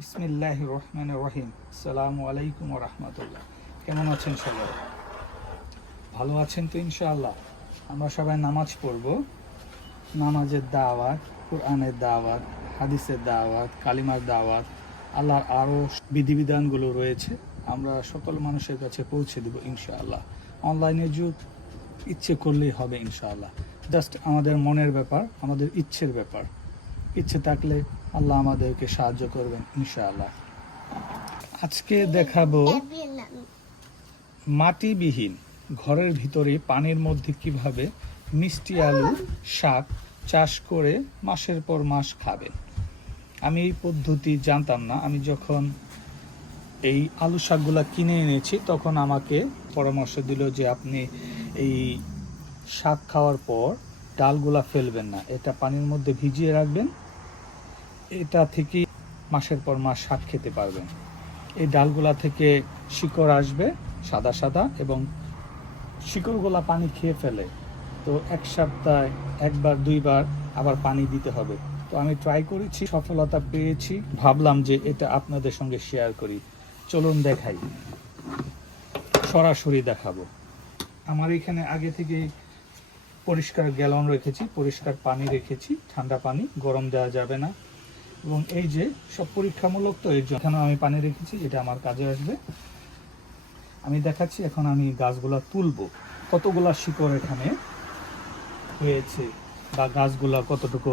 বিসমিল্লাহ রহমান রহিম সালামু আলাইকুম রহমতুল্লাহ। কেমন আছেন সবাই? ভালো আছেন তো ইনশাআল্লাহ। আমরা সবাই নামাজ পড়ব। নামাজের দাওয়াত, কোরআনের দাওয়াত, হাদিসের দাওয়াত, কালিমার দাওয়াত, আল্লাহর আরও বিধিবিধানগুলো রয়েছে। আমরা সকল মানুষের কাছে পৌঁছে দেব ইনশাআল্লাহ। অনলাইনে যুগ, ইচ্ছে করলেই হবে ইনশাআল্লাহ। জাস্ট আমাদের মনের ব্যাপার, আমাদের ইচ্ছের ব্যাপার। ইচ্ছে থাকলে আল্লাহ আমাদেরকে সাহায্য করবেন, ইনশাআল্লাহ। আজকে দেখাবো মাটিবিহীন ঘরের ভিতরে পানির মধ্যে কীভাবে মিষ্টি আলু, শাক চাষ করে মাসের পর মাস খাবেন। আমি এই পদ্ধতি জানতাম না। আমি যখন এই আলু শাকগুলা কিনে এনেছি, তখন আমাকে পরামর্শ দিল যে আপনি এই শাক খাওয়ার পর ডালগুলা ফেলবেন না। এটা পানির মধ্যে ভিজিয়ে রাখবেন এটা থেকে মাসের পর মাস শাক খেতে পারবেন। এই ডালগুলা থেকে শিকড় আসবে সাদা সাদা এবং শিকড়গুলা পানি খেয়ে ফেলে। তো এক সপ্তাহে একবার, দুইবার আবার পানি দিতে হবে। তো আমি ট্রাই করেছি, সফলতা পেয়েছি। ভাবলাম যে এটা আপনাদের সঙ্গে শেয়ার করি। চলুন দেখাই। সরাসরি দেখাবো। আমার এখানে আগে থেকে পরিষ্কার গ্যালন রেখেছি, পরিষ্কার পানি রেখেছি। ঠান্ডা পানি, গরম দেওয়া যাবে না। এবং এই যে সব পরীক্ষামূলক তো এর জন্য আমি পানি রেখেছি এটা আমার কাজে আসবে। আমি দেখাচ্ছি, এখন আমি গাছগুলা তুলবো। কতগুলা শিকড় এখানে হয়েছে বা গাছগুলা কতটুকু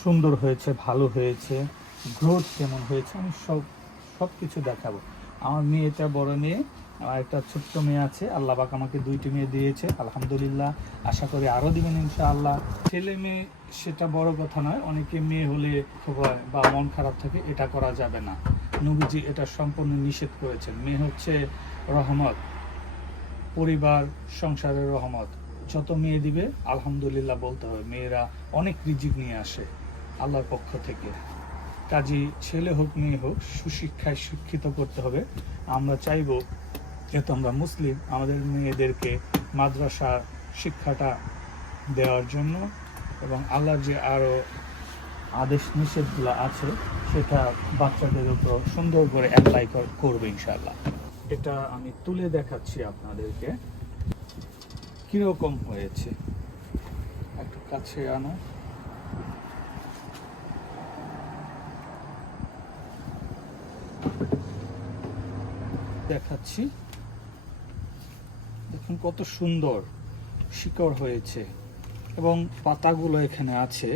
সুন্দর হয়েছে, ভালো হয়েছে গ্রোথ কেমন হয়েছে, আমি সব সব কিছু দেখাবো। আমার মেয়েটা বড় মেয়ে আমার একটা ছোট্ট মেয়ে আছে, আল্লাহ পাক আমাকে দুইটি মেয়ে দিয়েছে, আলহামদুলিল্লাহ। আশা করি আরও দিবেন ইনশাআল্লাহ। ছেলে মেয়ে সেটা বড় কথা নয়, অনেকে মেয়ে হলে হয় বা মন খারাপ থাকে, এটা করা যাবে না। নবীজি এটা সম্পূর্ণ নিষেধ করেছেন। মেয়ে হচ্ছে রহমত, পরিবার, সংসারের রহমত। যত মেয়ে দিবে, আলহামদুলিল্লাহ বলতে হবে, মেয়েরা অনেক রিজিক নিয়ে আসে আল্লাহর পক্ষ থেকে। কাজী ছেলে হোক, মেয়ে হোক, সুশিক্ষায় শিক্ষিত করতে হবে। আমরা চাইব যেহেতু আমরা মুসলিম, আমাদের মেয়েদেরকে মাদ্রাসা শিক্ষাটা দেওয়ার জন্য এবং আল্লাহর যে আরও আদেশ নিষেধগুলো আছে, সেটা বাচ্চাদের উপর সুন্দর করে অ্যাপ্লাই করবে ইনশাল্লাহ এটা আমি তুলে দেখাচ্ছি আপনাদেরকে। কীরকম হয়েছে? একটু কাছে আনো। দেখাচ্ছি। দেখুন কত সুন্দর শিকড় হয়েছে এবং পাতাগুলো এখানে আছে,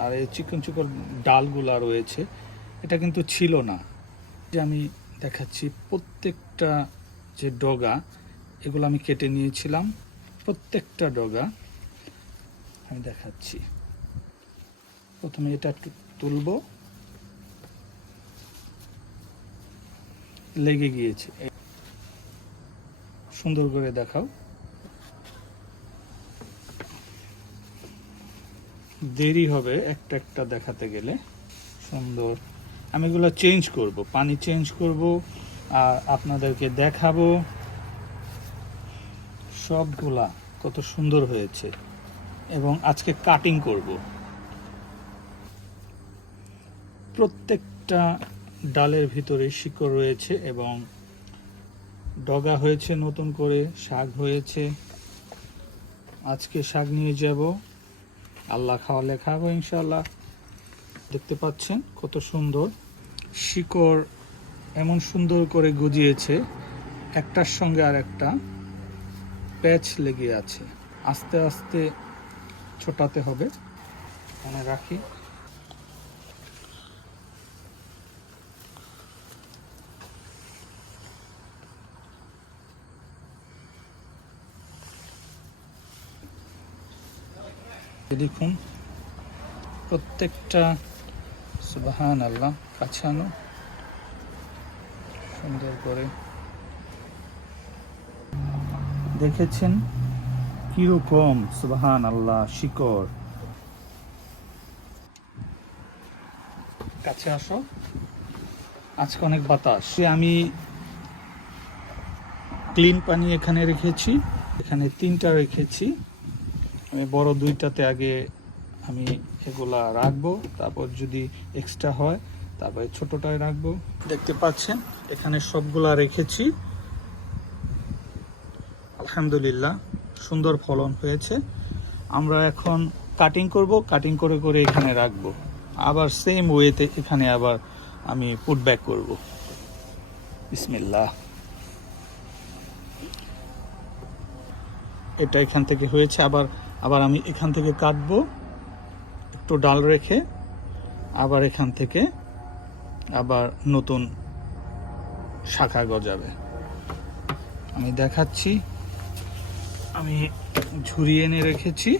আর এই চিকন চিকন ডালগুলা রয়েছে। এটা কিন্তু ছিল না। যে আমি দেখাচ্ছি প্রত্যেকটা যে ডগা, এগুলো আমি কেটে নিয়েছিলাম, প্রত্যেকটা ডগা আমি দেখাচ্ছি। প্রথমে এটা তুলবো। লেগে গিয়েছে। সুন্দর করে দেখাও। দেরি হবে একটা একটা দেখাতে গেলে। সুন্দর। আমি এগুলো চেঞ্জ করব, পানি চেঞ্জ করব, আর আপনাদেরকে দেখাবো। সবগুলা কত সুন্দর হয়েছে, এবং আজকে কাটিং করব। প্রত্যেকটা ডালের ভিতরে শিকড় রয়েছে, এবং ডগা হয়েছে, নতুন করে শাক হয়েছে। আজকে শাক নিয়ে যাব। আল্লাহ খাওয়ালে খাব ইনশাল্লাহ দেখতে পাচ্ছেন কত সুন্দর। শিকড় এমন সুন্দর করে গজিয়েছে, একটার সঙ্গে আর একটা প্যাচ লেগে আছে। আস্তে আস্তে ছোটাতে হবে। মনে রাখি। দেখুন প্রত্যেকটা সুবাহান আল্লাহ কাছানো। সুন্দর করে দেখেছেন কীরকম সুবাহান আল্লাহ শিকড়। কাছে আসো। আজকে অনেক বাতাস। আমি ক্লিন পানি এখানে রেখেছি, এখানে তিনটা রেখেছি। আমি বড় দুইটাতে আগে আমি এগুলা রাখব, তারপর যদি এক্সট্রা হয়, তারপরে ছোটটায় রাখব। দেখতে পাচ্ছেন, এখানে সবগুলা রেখেছি। আলহামদুলিল্লাহ, সুন্দর ফলন হয়েছে। আমরা এখন কাটিং করব কাটিং করে করে এখানে রাখব। আবার সেম ওয়েতে এখানে আবার আমি পুট ব্যাক করব। বিসমিল্লাহ। এটা এখান থেকে হয়েছে, আবার আবার আমি এখান থেকে কাটবো, একটু ডাল রেখে, আবার এখান থেকে আবার নতুন শাখা গজাবে। আমি দেখাচ্ছি, আমি ঝুরি এনে রেখেছি,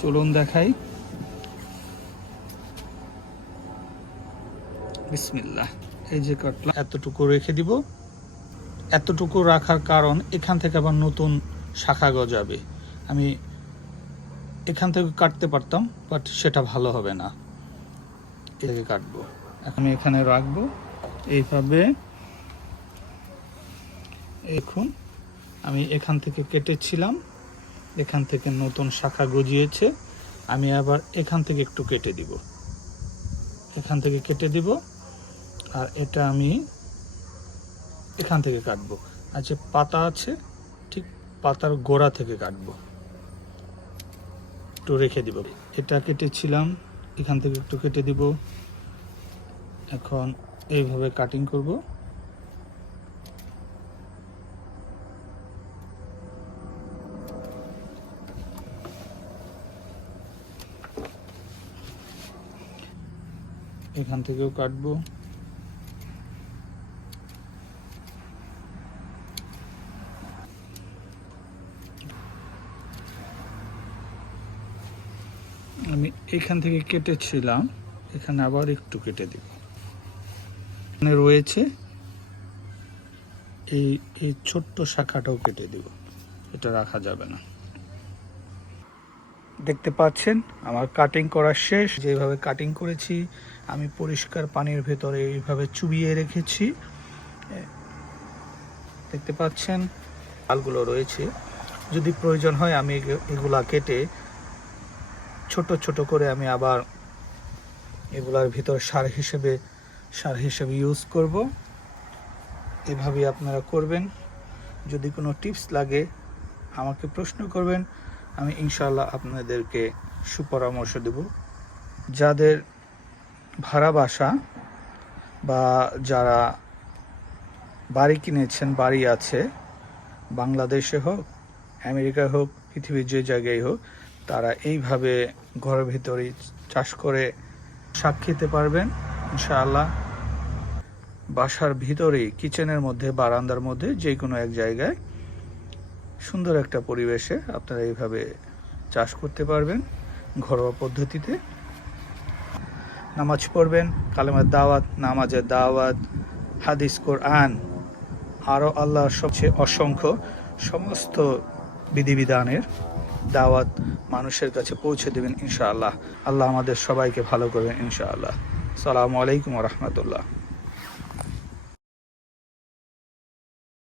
চলুন দেখাই। বিসমিল্লাহ, এই যে কাটলাম, এতটুকু রেখে দিব। এতটুকু রাখার কারণ এখান থেকে আবার নতুন শাখা গজাবে। আমি এখান থেকে কাটতে পারতাম বাট সেটা ভালো হবে না। এ থেকে কাটবো। এখন এখানে রাখব। এইভাবে এখন আমি এখান থেকে কেটেছিলাম। এখান থেকে নতুন শাখা গজিয়েছে। আমি আবার এখান থেকে একটু কেটে দিব। এখান থেকে কেটে দিব। আর এটা আমি এখান থেকে কাটবো। যে পাতা আছে পাতার গোড়া থেকে কাটবো। একটু রেখে দিব। এটা কেটেছিলাম, এখান থেকে একটু কেটে দিব। এখন এইভাবে কাটিং করব। এখান থেকেও কাটবো আমি এখান থেকে কেটেছিলাম, এখানে আবার একটু কেটে দিব। এখানে রয়েছে এই এই ছোট্ট শাখাটাও কেটে দিব, এটা রাখা যাবে না। দেখতে পাচ্ছেন, আমার কাটিং করা শেষ। যেভাবে কাটিং করেছি, আমি পরিষ্কার পানির ভেতরে এইভাবে চুবিয়ে রেখেছি। দেখতে পাচ্ছেন ডালগুলো রয়েছে। যদি প্রয়োজন হয়, আমি এগুলা কেটে ছোট ছোট করে আমি আবার এগুলার ভিতর সার হিসেবে সার হিসেবে ইউজ করব। এভাবেই আপনারা করবেন। যদি কোনো টিপস লাগে, আমাকে প্রশ্ন করবেন, আমি ইনশাল্লাহ আপনাদেরকে সুপরামর্শ দেব। যাদের ভাড়া বাসা বা যারা বাড়ি কিনেছেন, বাড়ি আছে, বাংলাদেশে হোক, আমেরিকায় হোক, পৃথিবীর যে জায়গায় হোক তারা এইভাবে ঘরের ভিতরেই চাষ করে শাক খেতে পারবেন, ইনশাআল্লাহ। বাসার ভিতরেই, কিচেনের মধ্যে, বারান্দার মধ্যে যে কোনো এক জায়গায় সুন্দর একটা পরিবেশে আপনারা এইভাবে চাষ করতে পারবেন ঘরোয়া পদ্ধতিতে। নামাজ পড়বেন, কালেমার দাওয়াত, নামাজের দাওয়াত, হাদিস, কোরআন আরও আল্লাহর সবচেয়ে অসংখ্য সমস্ত বিধিবিধানের দাওয়াত মানুষের কাছে পৌঁছে দেবেন ইনশাআল্লাহ। আল্লাহ আমাদের সবাইকে ভালো করবেন ইনশাআল্লাহ। সালামু আলাইকুম রহমতুল্লাহ।